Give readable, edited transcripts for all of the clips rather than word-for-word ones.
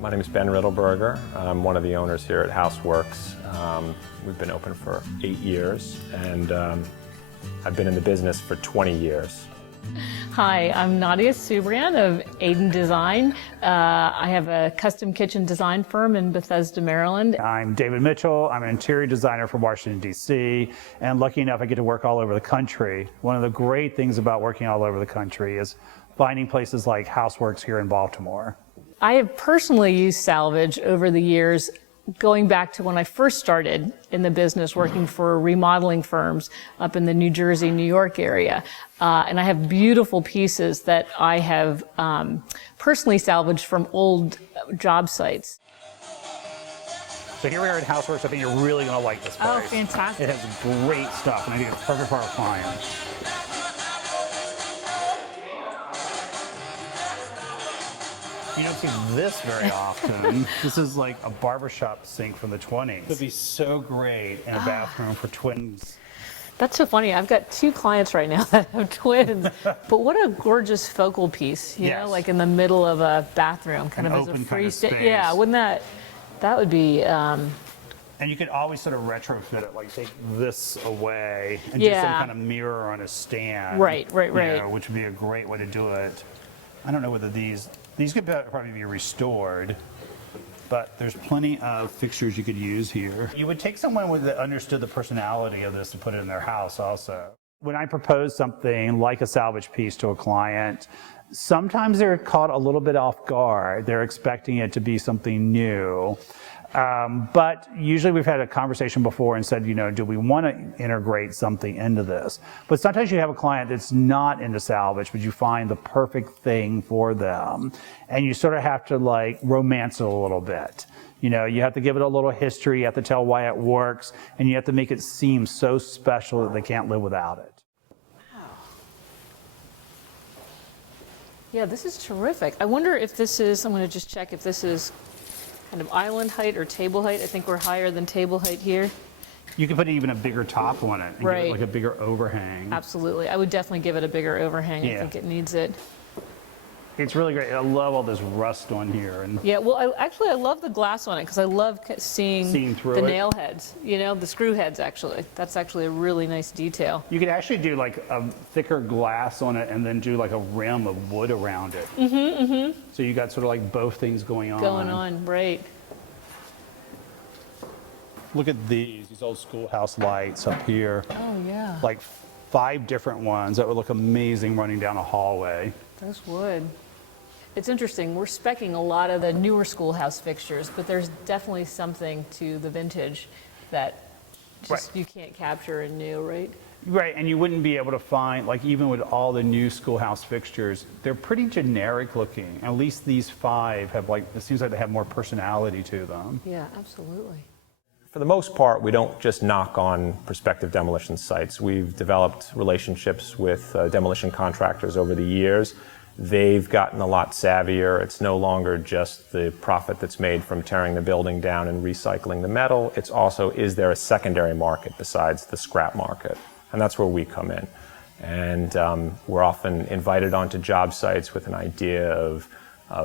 My name is Ben Riddleberger. I'm one of the owners here at Houseworks. We've been open for 8 years, and I've been in the business for 20 years. Hi, I'm Nadia Subran of Aiden Design. I have a custom kitchen design firm in Bethesda, Maryland. I'm David Mitchell. I'm an interior designer from Washington, D.C., and lucky enough I get to work all over the country. One of the great things about working all over the country is finding places like Houseworks here in Baltimore. I have personally used Salvage over the years, going back to when I first started in the business working for remodeling firms up in the New Jersey, New York area. And I have beautiful pieces that I have personally salvaged from old job sites. So here we are at Houseworks. I think you're really going to like this place. Oh, fantastic. It has great stuff, and I think it's perfect for our clients. You don't see this very often. This is like a barbershop sink from the 20s. It would be so great in a bathroom for twins. That's so funny. I've got 2 clients right now that have twins. But what a gorgeous focal piece, you know, like in the middle of a bathroom, kind of as a free space. Yeah, wouldn't that would be... And you could always sort of retrofit it, like take this away and do some kind of mirror on a stand. Right. You know, which would be a great way to do it. I don't know whether these could probably be restored, but there's plenty of fixtures you could use here. You would take someone that understood the personality of this to put it in their house also. When I propose something like a salvage piece to a client, sometimes they're caught a little bit off guard. They're expecting it to be something new. But usually we've had a conversation before and said, you know, do we want to integrate something into this? But sometimes you have a client that's not into salvage, but you find the perfect thing for them. And you sort of have to like romance it a little bit. You know, you have to give it a little history, you have to tell why it works, and you have to make it seem so special that they can't live without it. Wow. Yeah, this is terrific. I wonder if this is, I'm going to just check if this is kind of island height or table height. I think we're higher than table height here. You can put even a bigger top on it and give it like a bigger overhang. Absolutely. I would definitely give it a bigger overhang. I think it needs it. It's really great. I love all this rust on here. And yeah, well, I love the glass on it because I love seeing through the it. nail heads, you know, the screw heads actually. That's actually a really nice detail. You could actually do like a thicker glass on it and then do like a rim of wood around it. So you got sort of like both things going on. Right. Look at these old schoolhouse lights up here. Oh, yeah. Like 5 different ones that would look amazing running down a hallway. Those would. It's interesting, we're speccing a lot of the newer schoolhouse fixtures, but there's definitely something to the vintage that just you can't capture in new, right? Right, and you wouldn't be able to find, like even with all the new schoolhouse fixtures, they're pretty generic looking. At least these 5 have like, it seems like they have more personality to them. Yeah, absolutely. For the most part, we don't just knock on prospective demolition sites. We've developed relationships with demolition contractors over the years. They've gotten a lot savvier. It's no longer just the profit that's made from tearing the building down and recycling the metal. It's also, is there a secondary market besides the scrap market? And that's where we come in. And we're often invited onto job sites with an idea of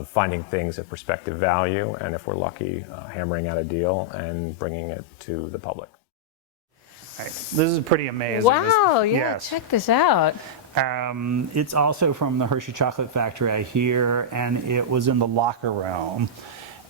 finding things of prospective value, and if we're lucky, hammering out a deal and bringing it to the public. Right. This is pretty amazing. Wow, check this out. It's also from the Hershey Chocolate Factory, I hear, and it was in the locker room.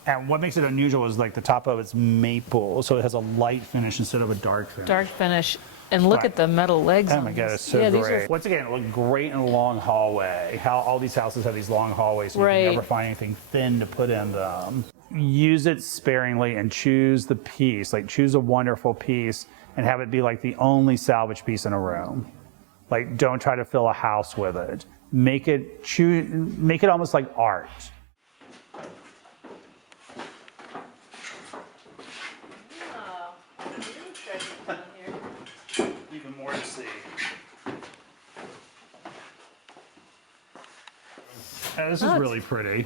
And what makes it unusual is like the top of it's maple, so it has a light finish instead of a dark finish. Dark finish. And look at the metal legs. Oh my God, it's so great. Once again, it looked great in a long hallway. How all these houses have these long hallways, so you can never find anything thin to put in them. Use it sparingly and choose the piece, like choose a wonderful piece and have it be like the only salvage piece in a room. Like don't try to fill a house with it. Make it almost like art. Even more to see. This is really pretty.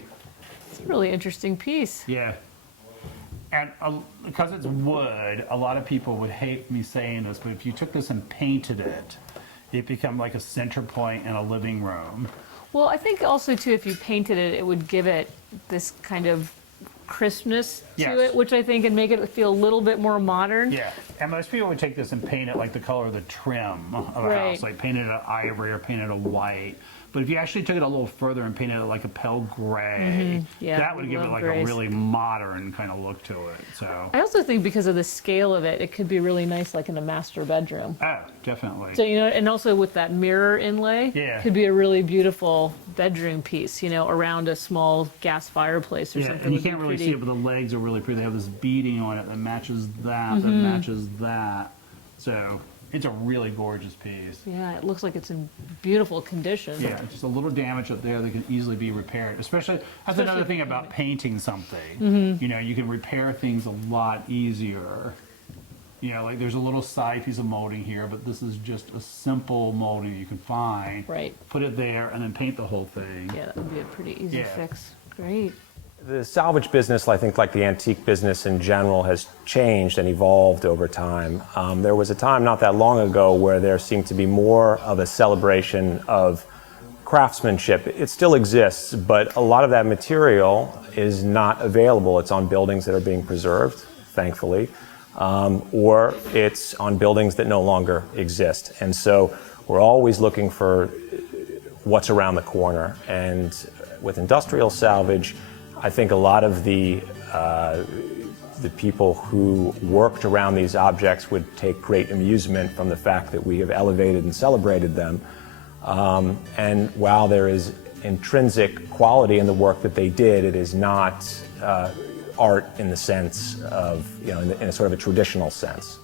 It's a really interesting piece. Yeah. And because it's wood, a lot of people would hate me saying this, but if you took this and painted it, it become like a center point in a living room. Well, I think also too, if you painted it, it would give it this kind of crispness to Yes. it, which I think can make it feel a little bit more modern. Yeah, and most people would take this and paint it like the color of the trim of a Right. house, like paint it a ivory or paint it a white. But if you actually took it a little further and painted it like a pale gray, Yeah, that would we give it love like grays. a really modern kind of look to it. So, I also think because of the scale of it, it could be really nice like in a master bedroom. oh, definitely. So, and also with that mirror inlay, Yeah. could be a really beautiful bedroom piece, around a small gas fireplace or Yeah, something. and you would be can't really pretty. see it, but the legs are really pretty. They have this beading on it that matches that, that matches that. So it's a really gorgeous piece. Yeah, it looks like it's in beautiful condition. Yeah, just a little damage up there that can easily be repaired. That's another thing about painting something. You can repair things a lot easier. Like there's a little side piece of molding here, but this is just a simple molding you can find. Right. Put it there and then paint the whole thing. Yeah, that would be a pretty easy Yeah. fix. Great. The salvage business, I think, like the antique business in general, has changed and evolved over time. There was a time not that long ago where there seemed to be more of a celebration of craftsmanship. It still exists, but a lot of that material is not available. It's on buildings that are being preserved, thankfully, or it's on buildings that no longer exist. And so we're always looking for what's around the corner. And with industrial salvage, I think a lot of the people who worked around these objects would take great amusement from the fact that we have elevated and celebrated them. And while there is intrinsic quality in the work that they did, it is not art in the sense of, in a sort of a traditional sense.